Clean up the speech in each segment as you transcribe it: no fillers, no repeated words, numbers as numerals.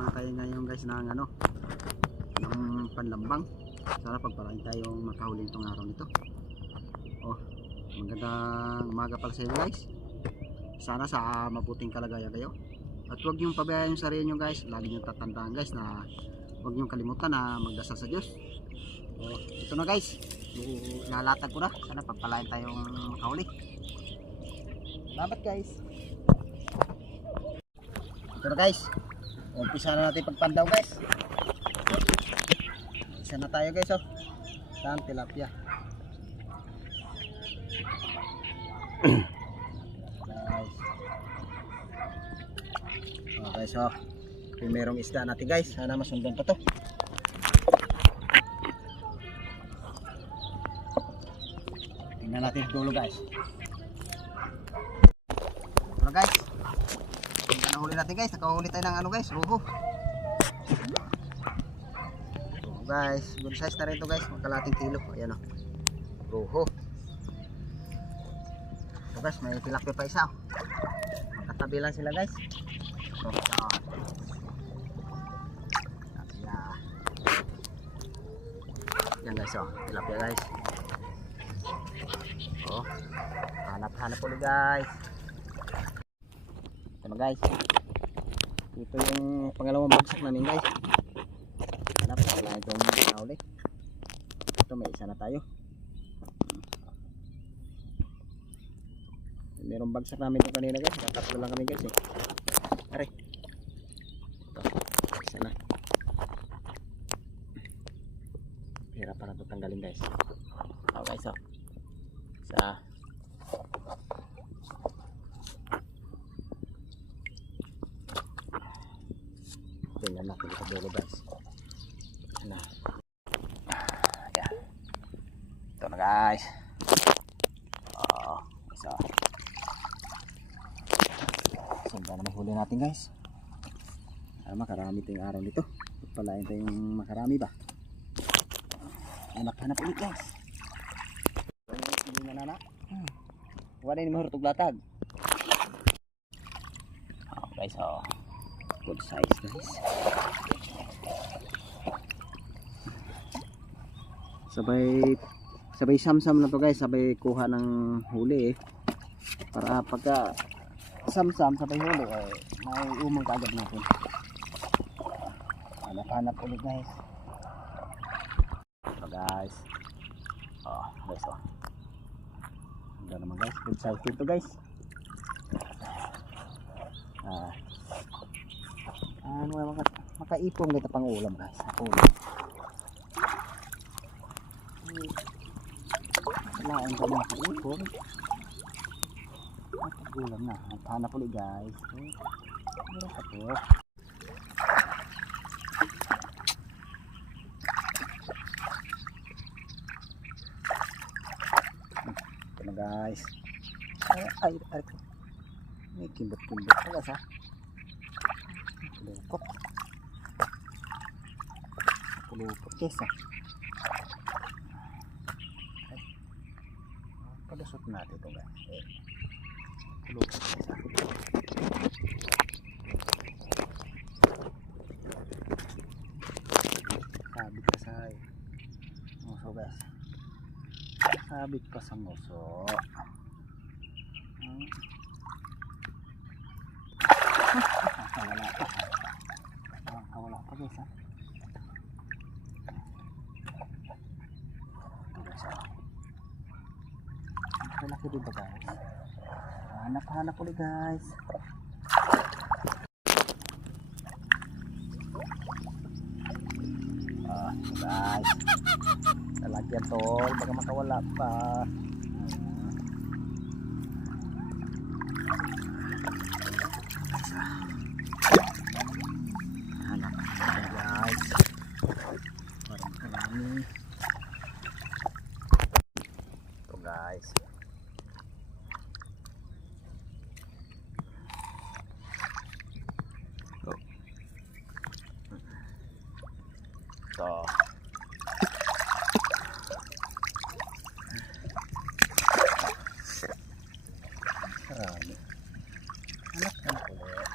mga tayo ngayon guys ng ano, ng panlambang. Sana pagpalain tayong makahuli itong araw nito. Oh, magandang umaga pala sa inyo guys. Sana sa mabuting kalagayan kayo. At huwag niyong pabayaan yung sarili nyo guys. Lagi niyong tatandaan guys na huwag niyong kalimutan na magdasal sa Diyos. Oh, ito na guys. Nalatag ko na. Sana pagpalain tayong makahuli. Salamat guys. Ito na guys. Umpisa na natin pagpandaw guys. Isa na tayo guys oh. Saan tilapia. Guys. Oh guys oh. Primerong isda natin guys. Sana masundan pa to. Tingnan natin dulo guys. Ito na guys. Nahuli natin guys, nakahuli tayo ng ano guys, ruho. So guys, good size na rin ito guys, magkalating kilo. Ayan o, ruho. So guys, may tilapia pa isa. Magkatabi lang sila guys. So, yan guys o, tilapia guys. O, hanap-hanap ulit guys. Ito na guys. Ito yung pangalawang bagsak namin guys. Hanap wala itong nahuli. Ito may isa na tayo. Merong bagsak namin ito kanina guys. Tatlo lang kami guys eh. Are. Ito. Isa na. Hirap para ito tanggalin guys. O guys o. Isa. Tingnan natin ito dulo guys. Na. Ayan. Ito na guys. Isa. Sanda na mahuli natin guys. Makarami ito yung araw nito. Palain ito yung makarami ba. Hanap-hanap ulit guys. Hindi na nana. Wala yung mahurtog latag. Guys oh. Good size guys. Sabay samsam na to guys, sabay kuha ng huli eh. Para pagka samsam sabay huli eh, may umang kaagad natin. Hanap ulit guys. So guys. Oh guys oh. Ganda naman guys, good size dito guys. Ano makaipong kita pang ulam guys. Ulam. Kailangan ko makaipong. Ulam na. Hanap ulit guys. Meron pa po. Ito na guys. Ay. May kimbot-kimbot pala sa. Kulupot kesa. Palusot natin ito guys. Kulupot kesa. Sabit pa sa nguso guys. Sabit pa sa nguso. Wala pa guys ha. Malaki dito guys. Hanap ulit guys. Guys. Talagyan tol. Baka makawala pa. Hanap guys. Parang marami. Ito guys. Ito. Marami. Hanap ulit.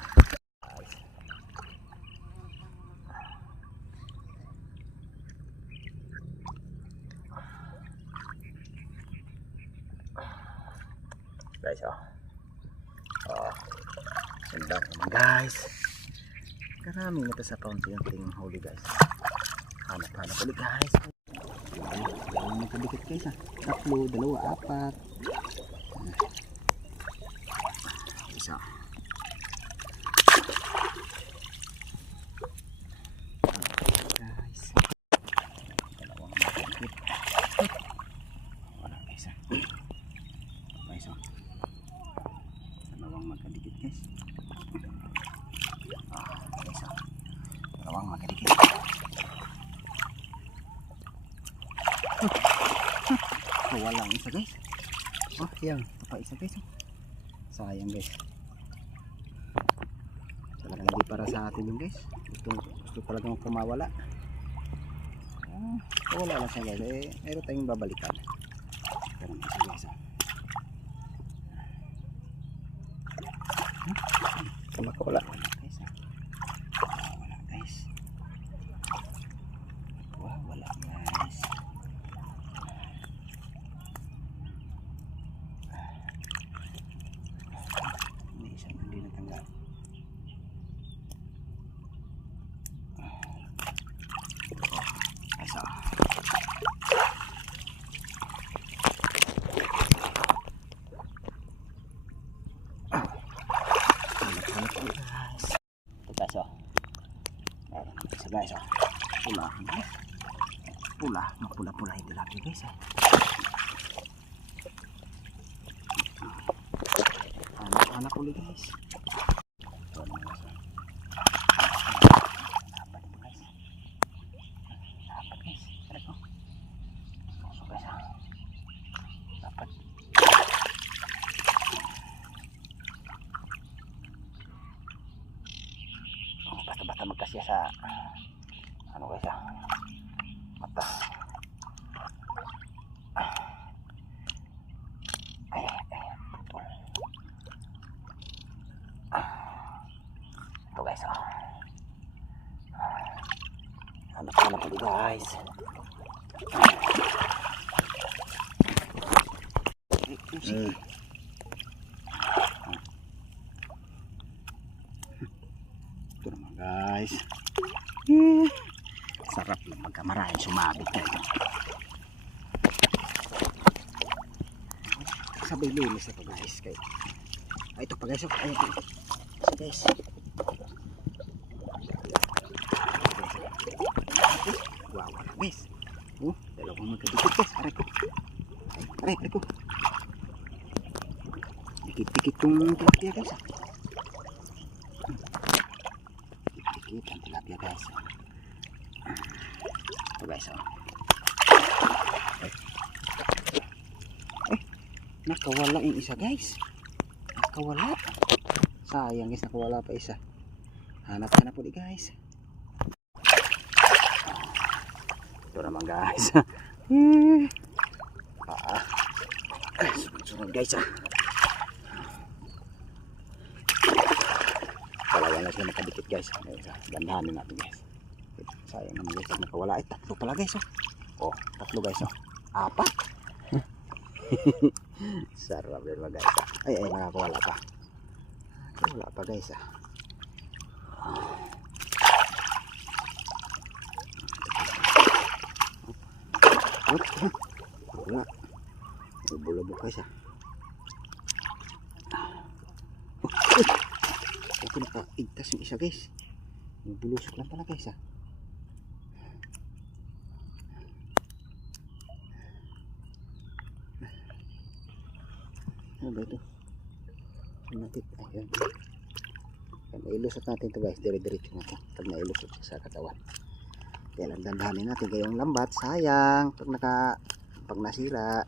guys, oh. Oh. Ganda naman guys. Karami na ito sa kaunti-unting huli guys. Hanap-hanap ulit guys. Ayun, magkadikit guys ah. 3, 2, 4. Isa. Guys. Dalawang magkadikit. Wala guys ah. Guys oh. Dalawang magkadikit guys. Guys oh. Dalawang magkadikit. Walang isa guys. Oh, yan. Apa isa guys. Sayang guys. Talagang hindi para sa atin yung guys. Gusto talagang kumawala. Wala lang siya guys. Meron tayong babalikan. Ganun isa guys. Wala guys. Wala guys. Wala guys. Hindi natanggal. Isa. Guys, oh. Pula guys. Pula hindi lagi guys. Anak ulit guys. Basta magkasya sa ano guys ah, mata. Ito guys ah. Hanap ulit guys. Ito naman guys. Sarap yung pagkamarahin sumabit kayo. Sabay linis ito guys. Ay, ito pa guys. Ay, ito guys. Wow, guys. Dalawang magkadikit guys. Aray ko. Dikit-dikit yung tilapia guys. Dikit ang tilapia guys. Ito guys oh. Nakawala yung isa guys. Nakawala. Sayang guys, nakawala pa isa. Hanap ulit guys. Ito naman guys. Sunod guys ah. Dalawa na sila makadikit guys. Gandahanin natin guys. Sayang naman guys, nakawala. Ay, 3 pala guys oh. 3 guys oh. 4. Sarap din mga guys ah. Ay, nakakawala pa. Wala pa guys ah. Wala. Bulabog guys ah. Okay, nakaigtas yung isa guys. Bulusok lang pala guys ah. Ano ba ito? Ayan. Nailusot natin ito guys. Dire-diretso na ito. Pag nailusot sa katawan. Kaya lang dandahanin natin kayong lambat. Sayang. Pag nasira.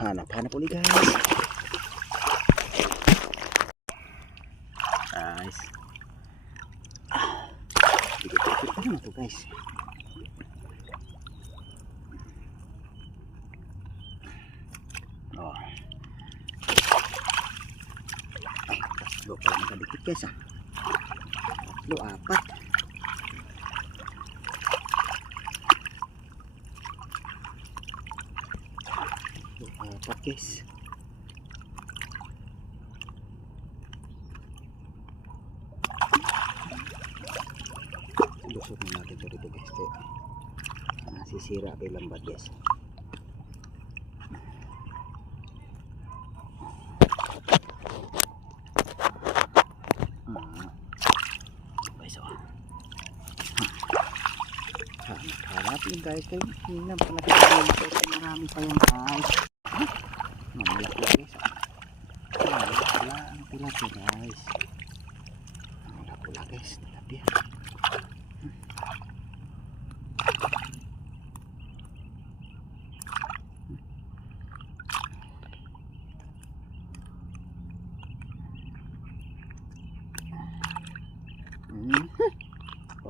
Hanap ulit guys. Guys. guys. Oh. Tatlo pala nakadikit guys ah. Tatlo, apat. Tatlo, apat guys. Lusot na natin ito dito guys. Nasisira pa yung lambat guys. Harap yung guys kayo. Hinam pala kayo. Marami pa yung guys. Mamalak na guys. Mamalak pala ang tilapia guys. Mamalak pula guys. Tilapia.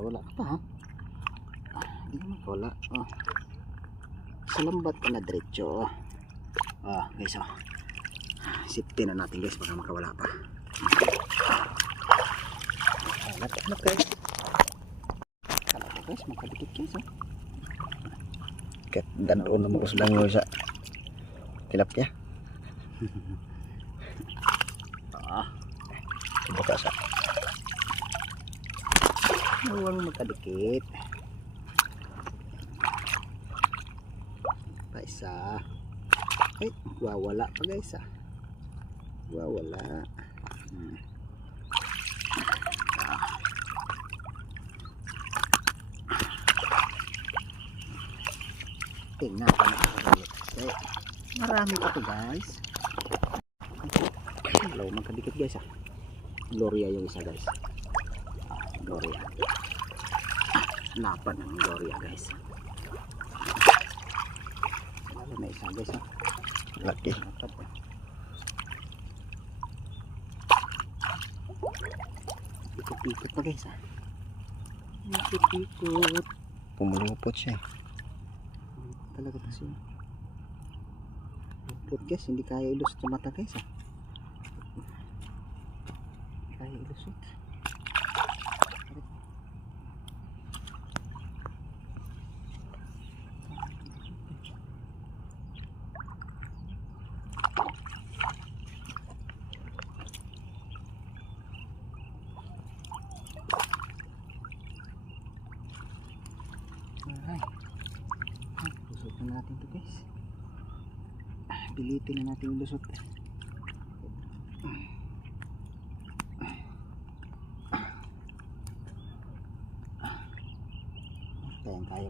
Wala ka pa ha. Hindi naman wala. Oh. Sa lambat ka na diretso. Oh guys oh. Sipin na natin guys baka makawala pa. Hanap guys. Hanap guys makadikit guys oh. Kat dandoon naman ko sa langoy sa tilapia. Coba ka sa. Huwag magkadikit. Pa isa. Ay, wawala pa guys ah. Wawala. Tingnan pa na. Marami pa to guys. Hello, magkadikit guys ah. Gloria yung isa guys. Gloria. Lapan ng Gloria guys. Wala na isa guys ha. Laki. Ikot-ikot pa guys ha. Ikot-ikot. Pumulupot siya. Talaga pa siya. Lupot guys. Hindi kaya ilusot sa mata guys ha. Kaya ilusot. Lusutin natin ito guys. Pilitin na natin yung lusot. Kaya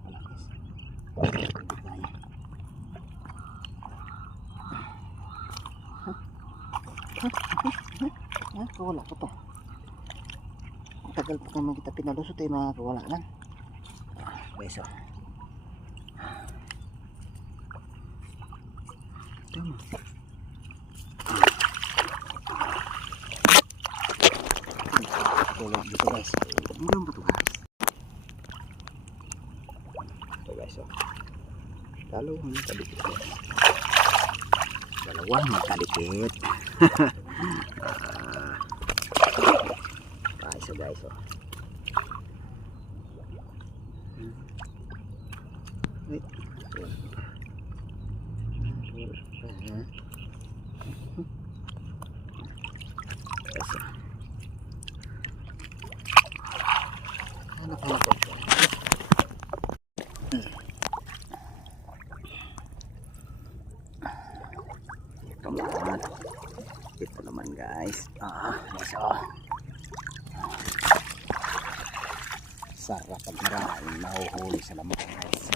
pala guys. Kaya. Kawala pa to. Tagal pa naman kita pinalusot eh mga kawala lang. Beso. Tama. Kawala dito guys. Mulang ba ito guys? Ito guys oh. Dalawang makadikit guys. Dalawang makadikit. Isa guys oh. Wait. Ito naman guys. Guys oh. Sarap pag maraming nahuhuli sa lamok guys.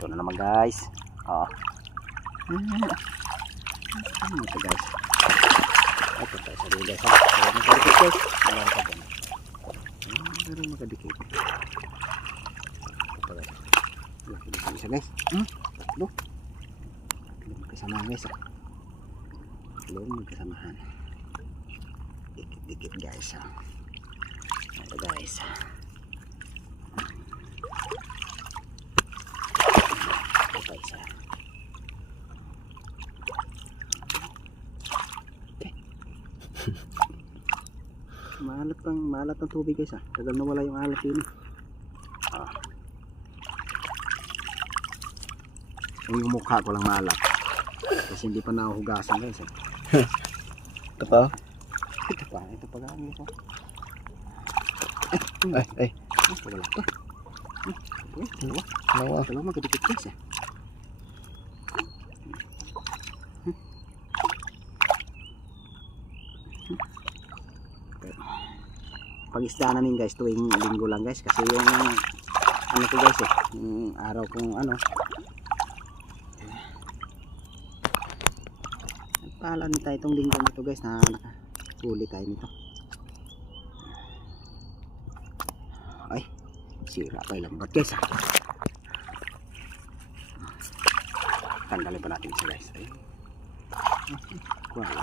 Ito na naman guys. Ano ito guys? Ito tayo sa rin guys. Meron makadikit guys. Meron pa dyan. Meron makadikit. Ito guys. Isa guys. Tatlo. Tatlo magkasama guys. tatlong magkasamahan. Dikit-dikit guys. Ito guys. Ito isa. Maalat ang tubig guys Tagal na wala yung alat yun. Yung mukha ko lang maalat. Kasi hindi pa nahuhugasan guys Ito pa. Ito pa guys Ay. Wala pa. Nawa. Dalawa magkadikit guys Pag-isda namin guys tuwing linggo lang guys kasi yung ano to guys yung araw kung ano nagpaalan tayo itong linggo nito guys na nakahuli tayo nito. Ay sira pa ilang bat guys tanggalin pa natin siya guys. Ay. Wala.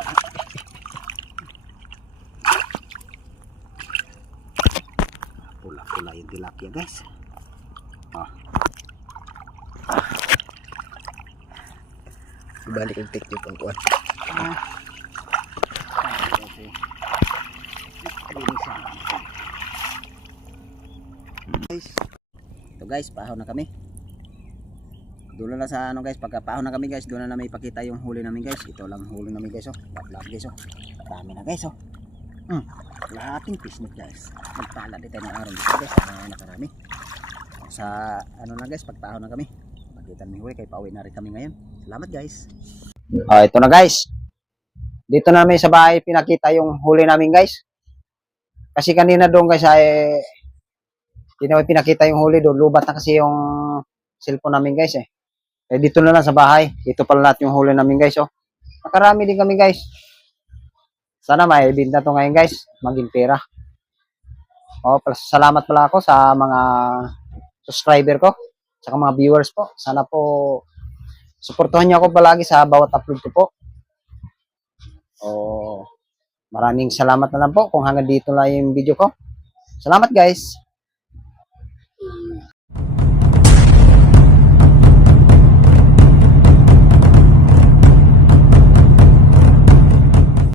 Pula-pula yung tilapia guys. Balik ang technique ang kuwan. Guys. Ito guys, pahaw na kami. Dulo na sa ano guys, pagka-pahaw na kami guys, doon na namin ipakita yung huli namin guys. Ito lang huli namin guys Lahat guys Dami na guys lahating pisnit guys. Magpala din tayo ng araw dito guys. Nakarami. Sa ano na guys, pagpahaw na kami. Pakita namin huli, kay pauwi na rin kami ngayon. Salamat guys. Ito na guys. Dito namin sa bahay pinakita yung huli namin guys. Kasi kanina doon guys ay hindi namin pinakita yung huli doon. Lubat na kasi yung cellphone namin guys dito na lang sa bahay. Dito pala lahat yung huli namin guys Nakarami din kami guys. Sana may binta to ngayon guys. Maging pera. Salamat pala ako sa mga subscriber ko. Saka mga viewers po. Sana po suportahan niyo ako palagi sa bawat upload ko po. Maraming salamat na lang po kung hanggang dito lang yung video ko. Salamat guys.